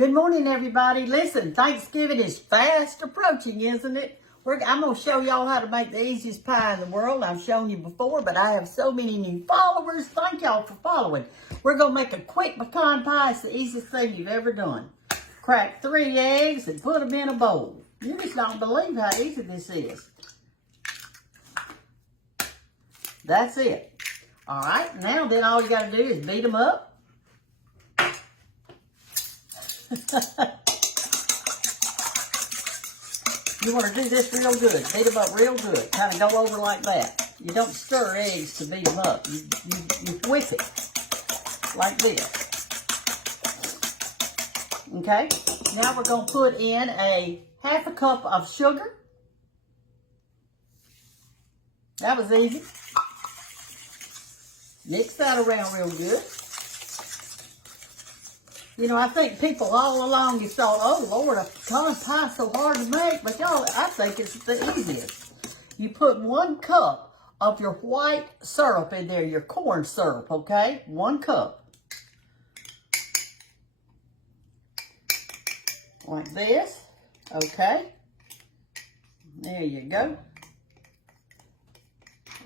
Good morning, everybody. Listen, Thanksgiving is fast approaching, isn't it? I'm going to show y'all how to make the easiest pie in the world. I've shown you before, but I have so many new followers. Thank y'all for following. We're going to make a quick pecan pie. It's the easiest thing you've ever done. Crack 3 eggs and put them in a bowl. You just don't believe how easy this is. That's it. All right, now then all you got to do is beat them up. You want to do this real good. Beat them up real good. Kind of go over like that. You don't stir eggs to beat them up. You whip it like this. Okay? Now we're going to put in a half a cup of sugar. That was easy. Mix that around real good. You know, I think people all along you thought, oh Lord, a pecan pie is so hard to make, but y'all, I think it's the easiest. You put 1 cup of your white syrup in there, your corn syrup, okay? 1 cup. Like this, okay? There you go.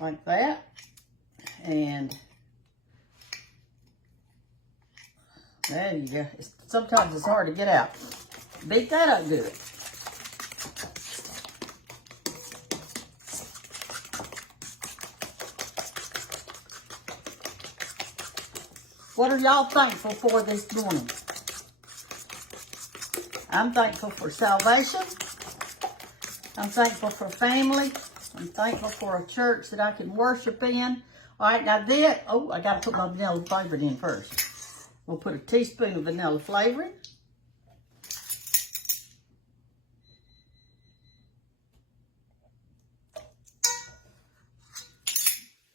Like that. And there you go. Sometimes it's hard to get out. Beat that up good. What are y'all thankful for this morning? I'm thankful for salvation. I'm thankful for family. I'm thankful for a church that I can worship in. All right, now this, I got to put my vanilla flavoring in first. We'll put a teaspoon of vanilla flavoring.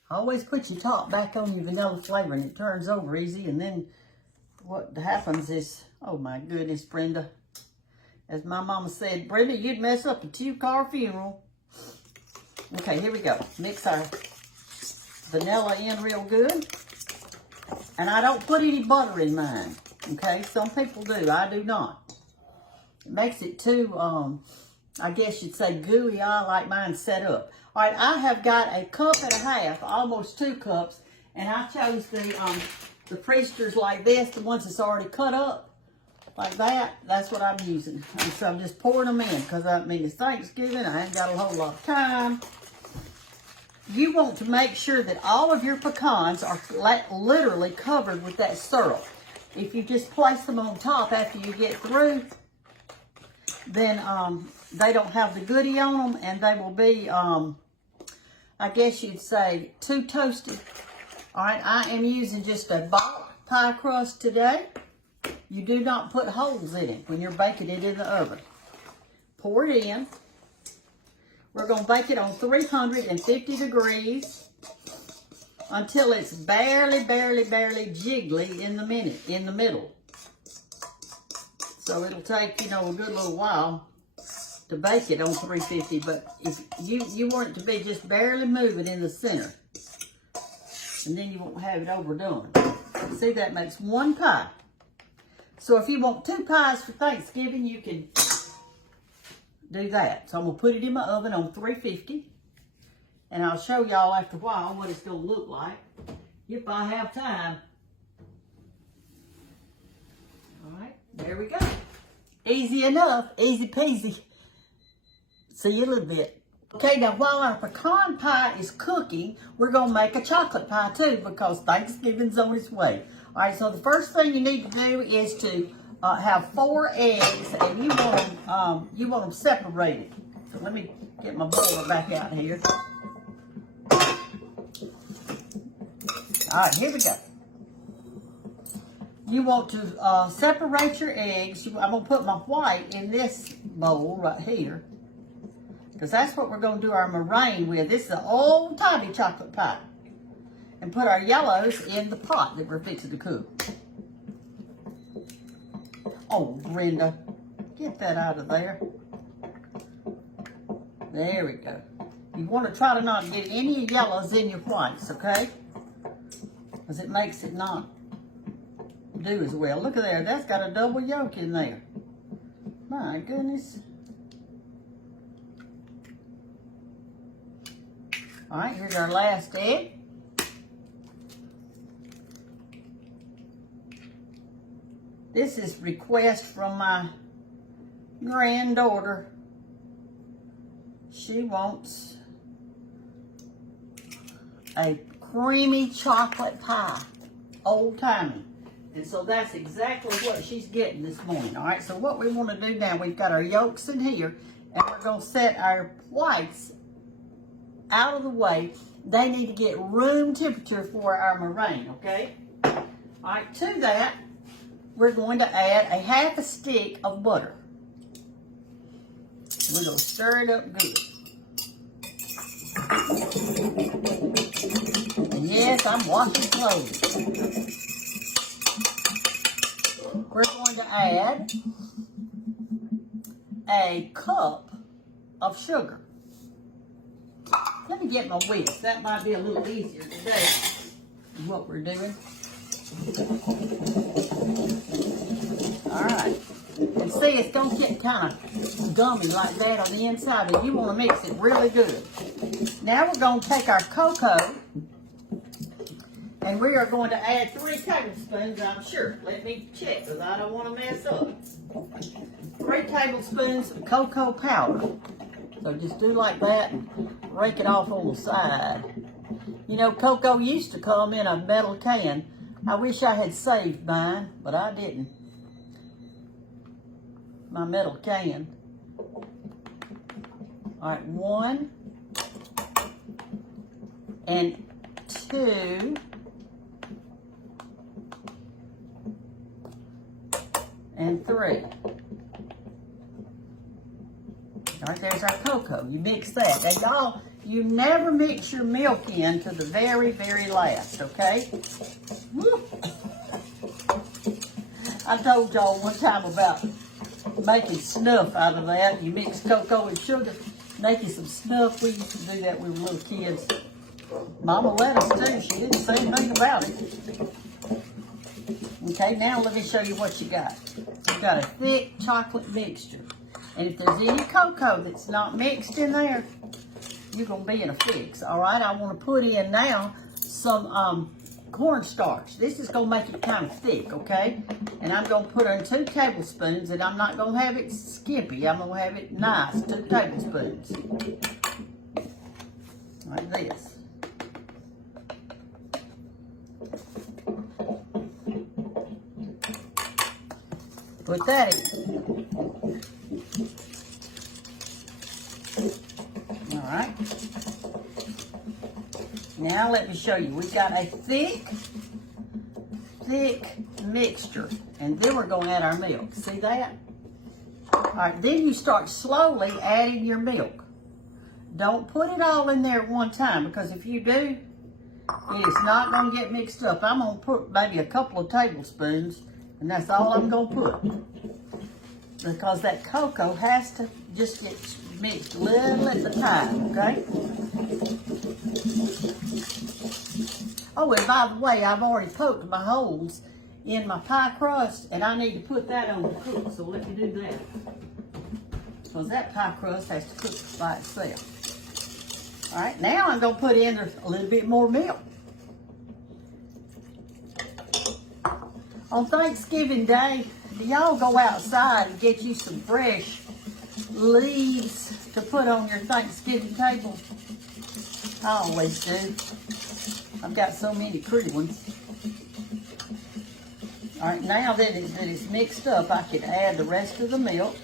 Always put your top back on your vanilla flavoring. It turns over easy, and then what happens is, oh my goodness, Brenda. As my mama said, Brenda, you'd mess up a 2-car funeral. Okay, here we go. Mix our vanilla in real good. And I don't put any butter in mine, okay? Some people do. I do not. It makes it too, I guess you'd say gooey. I like mine set up. All right, I have got 1.5 cups, almost 2 cups, and I chose the Priesters like this, the ones that's already cut up like that. That's what I'm using. And so I'm just pouring them in because, I mean, it's Thanksgiving. I ain't got a whole lot of time. You want to make sure that all of your pecans are literally covered with that syrup. If you just place them on top after you get through, then they don't have the goodie on them, and they will be, I guess you'd say, too toasted. All right, I am using just a bulk pie crust today. You do not put holes in it when you're baking it in the oven. Pour it in. We're going to bake it on 350 degrees until it's barely jiggly in the middle. So it'll take, you know, a good little while to bake it on 350, but if you want it to be just barely moving in the center, and then you won't have it overdone. See, that makes 1 pie. So if you want 2 pies for Thanksgiving, you can do that. So I'm going to put it in my oven on 350. And I'll show y'all after a while what it's going to look like if I have time. All right, there we go. Easy enough, easy peasy. See you in a little bit. Okay, now while our pecan pie is cooking, we're going to make a chocolate pie too because Thanksgiving's on its way. All right, so the first thing you need to do is to have 4 eggs, and you want them separated. So let me get my boiler back out here. All right, here we go. You want to separate your eggs. I'm going to put my white in this bowl right here, because that's what we're going to do our meringue with. This is an old-timey chocolate pie. And put our yellows in the pot that we're fixing to cook. Oh, Brenda, get that out of there. There we go. You want to try to not get any yellows in your whites, okay? Because it makes it not do as well. Look at there, that's got a double yolk in there. My goodness. All right, here's our last egg. This is request from my granddaughter. She wants a creamy chocolate pie, old-timey. And so that's exactly what she's getting this morning. All right, so what we want to do now, we've got our yolks in here, and we're going to set our whites out of the way. They need to get room temperature for our meringue, okay? All right, to that, we're going to add a half a stick of butter. We're going to stir it up good. And yes, I'm washing clothes. We're going to add a cup of sugar. Let me get my whisk. That might be a little easier today than what we're doing. All right. And see, it's going to get kind of gummy like that on the inside, and you want to mix it really good. Now we're going to take our cocoa, and we are going to add 3 tablespoons, I'm sure. Let me check, because I don't want to mess up. 3 tablespoons of cocoa powder. So just do like that and rake it off on the side. You know, cocoa used to come in a metal can. I wish I had saved mine, but I didn't. My metal can. All right, 1 and 2 and 3. All right, there's our cocoa. You mix that. And y'all, you never mix your milk in to the very, very last, okay? Woo. I told y'all one time about making snuff out of that. You mix cocoa and sugar, making some snuff. We used to do that when we were little kids. Mama let us too. She didn't say anything about it. Okay, now let me show you what you got. You got a thick chocolate mixture. And if there's any cocoa that's not mixed in there, you're going to be in a fix. All right, I want to put in now some cornstarch. This is going to make it kind of thick, okay? And I'm going to put in 2 tablespoons, and I'm not going to have it skimpy. I'm going to have it nice, 2 tablespoons. Like this. Put that in. All right. Now let me show you. We've got a thick mixture. And then we're going to add our milk. See that? All right, then you start slowly adding your milk. Don't put it all in there at one time, because if you do, it is not going to get mixed up. I'm going to put maybe a couple of tablespoons, and that's all I'm going to put. Because that cocoa has to just get mixed a little at the time, okay? Oh, and by the way, I've already poked my holes in my pie crust, and I need to put that on the cook, so let me do that. Because that pie crust has to cook by itself. All right, now I'm going to put in a little bit more milk. On Thanksgiving Day, do y'all go outside and get you some fresh leaves to put on your Thanksgiving table? I always do. I've got so many pretty ones. All right, now that it's mixed up, I can add the rest of the milk.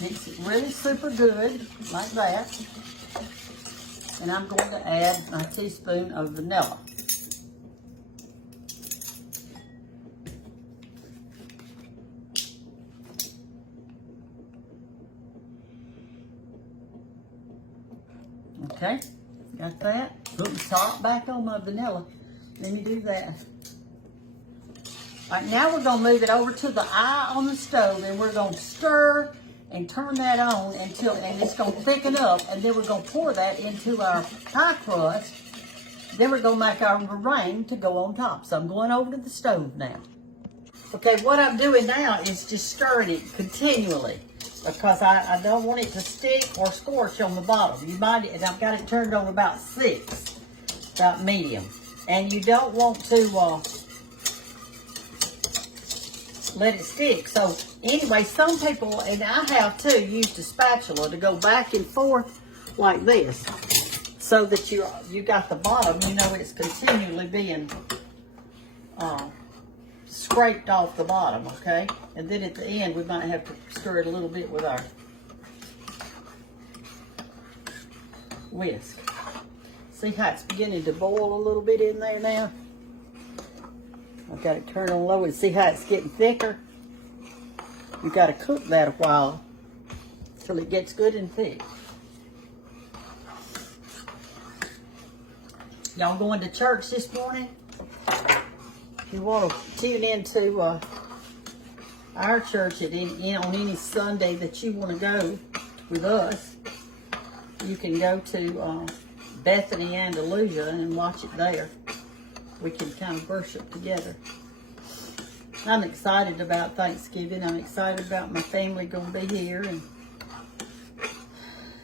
Mix it really super good, like that. And I'm going to add my teaspoon of vanilla. Okay, got that. Put the salt back on my vanilla. Let me do that. All right, now we're going to move it over to the eye on the stove, and we're going to stir and turn that on until, and it's going to thicken up, and then we're going to pour that into our pie crust, Then we're going to make our meringue to go on top. So I'm going over to the stove now. Okay, what I'm doing now is just stirring it continually because I don't want it to stick or scorch on the bottom. You might, and I've got it turned on about 6, about medium. And you don't want to let it stick. So anyway, some people, and I have too, used a spatula to go back and forth like this, so that you got the bottom, you know, it's continually being scraped off the bottom, okay? And then at the end, we might have to stir it a little bit with our whisk. See how it's beginning to boil a little bit in there now? I've got it turned on low, and see how it's getting thicker? You've got to cook that a while till it gets good and thick. Y'all going to church this morning? If you want to tune into our church on any Sunday that you want to go with us, you can go to Bethany, Andalusia, and watch it there. We can kind of worship together. I'm excited about Thanksgiving. I'm excited about my family going to be here and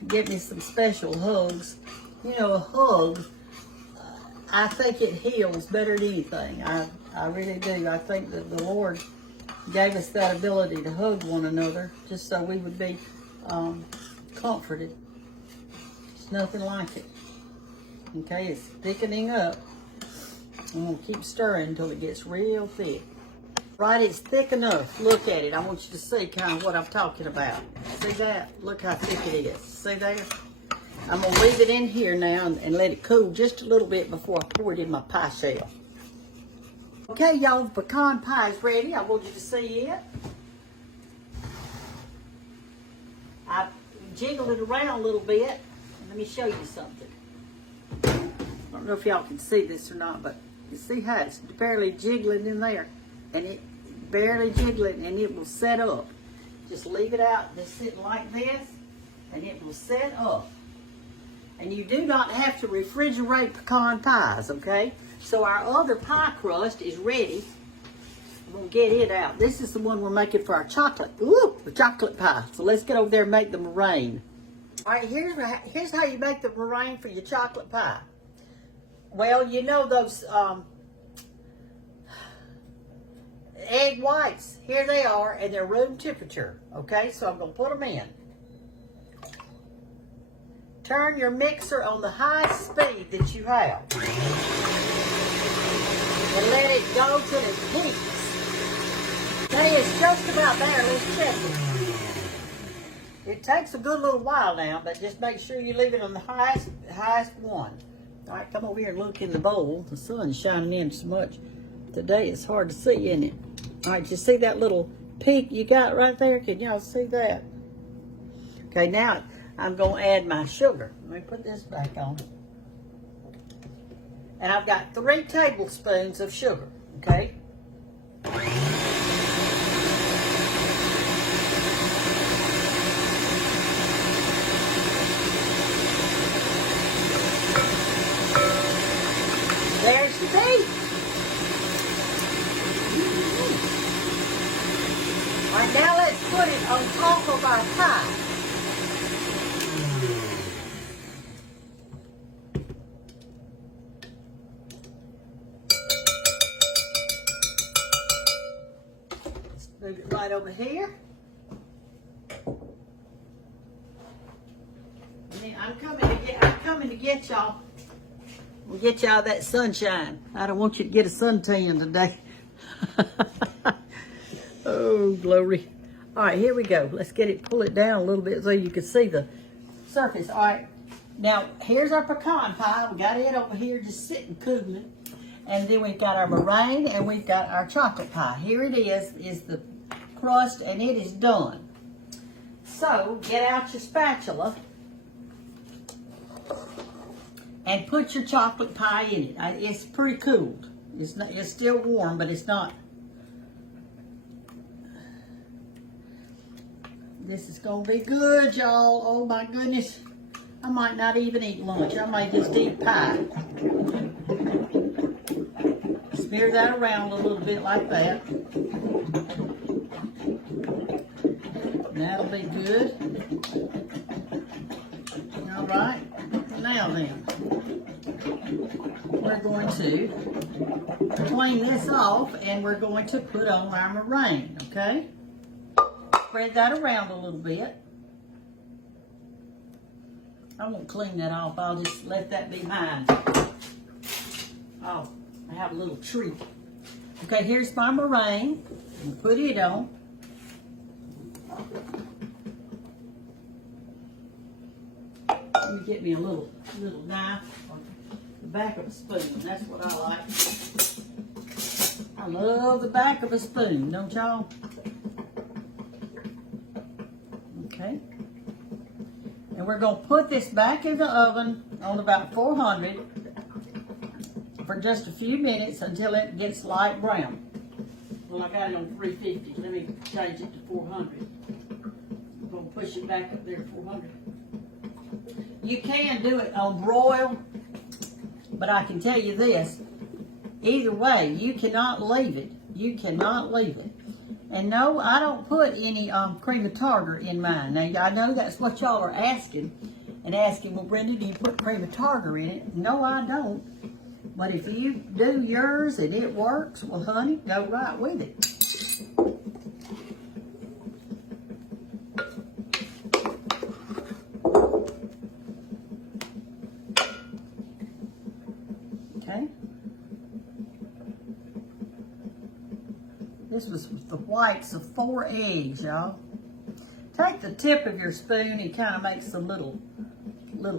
get me some special hugs. You know, a hug, I think it heals better than anything. I really do. I think that the Lord gave us that ability to hug one another just so we would be comforted. It's nothing like it. Okay, it's thickening up. I'm going to keep stirring until it gets real thick. Right, it's thick enough. Look at it. I want you to see kind of what I'm talking about. See that? Look how thick it is. See there? I'm going to leave it in here now and let it cool just a little bit before I pour it in my pie shell. Okay, y'all, the pecan pie is ready. I want you to see it. I jiggled it around a little bit. Let me show you something. I don't know if y'all can see this or not, but you see how it's barely jiggling in there? And it barely jiggling, and it will set up. Just leave it out, just sitting like this, and it will set up. And you do not have to refrigerate pecan pies, okay? So our other pie crust is ready. I'm gonna get it out. This is the one we're making for our chocolate. Ooh, the chocolate pie. So let's get over there and make the meringue. All right, here's how you make the meringue for your chocolate pie. Well, you know those egg whites. Here they are, and they're room temperature. Okay, so I'm gonna put them in. Turn your mixer on the highest speed that you have. And let it go till it peaks. Okay, it's just about there. Let's check it. It takes a good little while now, but just make sure you leave it on the highest one. All right, come over here and look in the bowl. The sun's shining in so much today, it's hard to see in it. All right, you see that little peak you got right there? Can y'all see that? Okay, now I'm going to add my sugar. Let me put this back on. And I've got 3 tablespoons of sugar, okay? There's the tea. All right, now let's put it on top of our pie. Move it right over here. And then I'm coming to get y'all. We'll get y'all that sunshine. I don't want you to get a suntan today. Oh, glory. All right, here we go. Let's pull it down a little bit so you can see the surface. All right, now here's our pecan pie. We got it over here just sitting cooling. And then we've got our meringue and we've got our chocolate pie. Here it is the crust, and it is done. So get out your spatula and put your chocolate pie in it. It's pretty cooled. It's still warm, but it's not. This is gonna be good, y'all. Oh my goodness. I might not even eat lunch. I might just eat pie. Smear that around a little bit like that. That'll be good. All right. Now then, we're going to clean this off and we're going to put on our meringue, okay? Spread that around a little bit. I won't clean that off. I'll just let that be mine. Oh, I have a little treat. Okay, here's my meringue. I'll put it on. Let me get me a little knife or the back of a spoon. That's what I like. I love the back of a spoon, don't y'all? Okay. And we're going to put this back in the oven on about 400 for just a few minutes until it gets light brown. Well, I got it on 350. Let me change it to 400. I'm going to push it back up there to 400. You can do it on broil, but I can tell you this. Either way, you cannot leave it. You cannot leave it. And no, I don't put any cream of tartar in mine. Now, I know that's what y'all are asking. And asking, well, Brenda, do you put cream of tartar in it? No, I don't. But if you do yours and it works, well, honey, go right with it. Okay. This was the whites of 4 eggs, y'all. Take the tip of your spoon and kind of make some little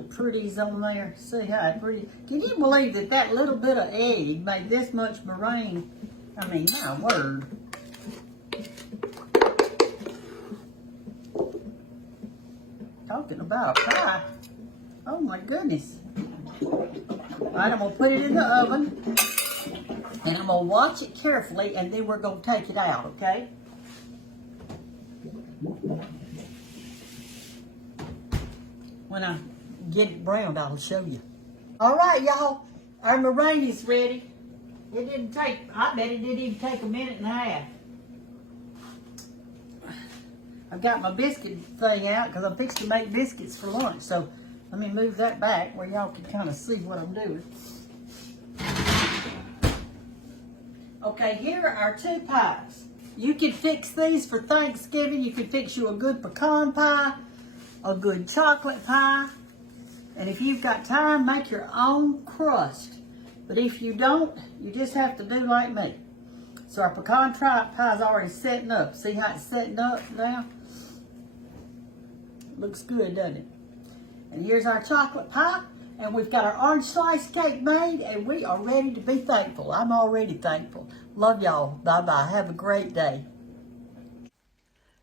pretties on there. See how pretty. Can you believe that that little bit of egg made this much meringue? I mean, my word. Talking about a pie. Oh my goodness. All right, I'm gonna put it in the oven. And I'm going to watch it carefully, and then we're going to take it out, okay? When I get it browned, I'll show you. All right, y'all. Our meringue is ready. It didn't take, I bet it didn't even take a minute and a half. I've got my biscuit thing out because I'm fixing to make biscuits for lunch. So let me move that back where y'all can kind of see what I'm doing. Okay, here are our 2 pies. You can fix these for Thanksgiving. You can fix you a good pecan pie, a good chocolate pie. And if you've got time, make your own crust. But if you don't, you just have to do like me. So our pecan pie is already setting up. See how it's setting up now? Looks good, doesn't it? And here's our chocolate pie. And we've got our orange slice cake made, and we are ready to be thankful. I'm already thankful. Love y'all. Bye-bye. Have a great day.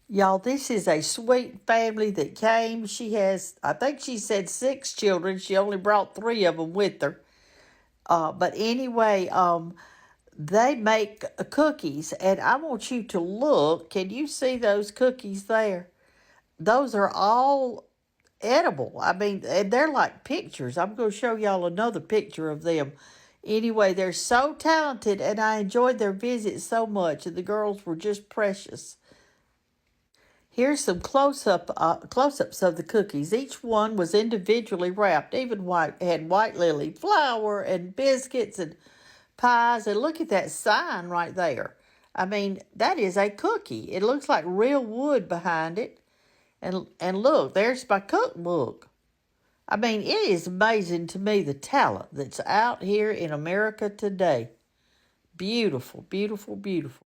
Y'all, this is a sweet family that came. She has, I think she said 6 children. She only brought 3 of them with her. But anyway, they make cookies, and I want you to look. Can you see those cookies there? Those are all edible. I mean, they're like pictures. I'm going to show y'all another picture of them. Anyway, they're so talented, and I enjoyed their visit so much, and the girls were just precious. Here's some close-ups of the cookies. Each one was individually wrapped. Even had white lily flour and biscuits and pies. And look at that sign right there. I mean, that is a cookie. It looks like real wood behind it. And look, there's my cookbook. I mean, it is amazing to me the talent that's out here in America today. Beautiful, beautiful, beautiful.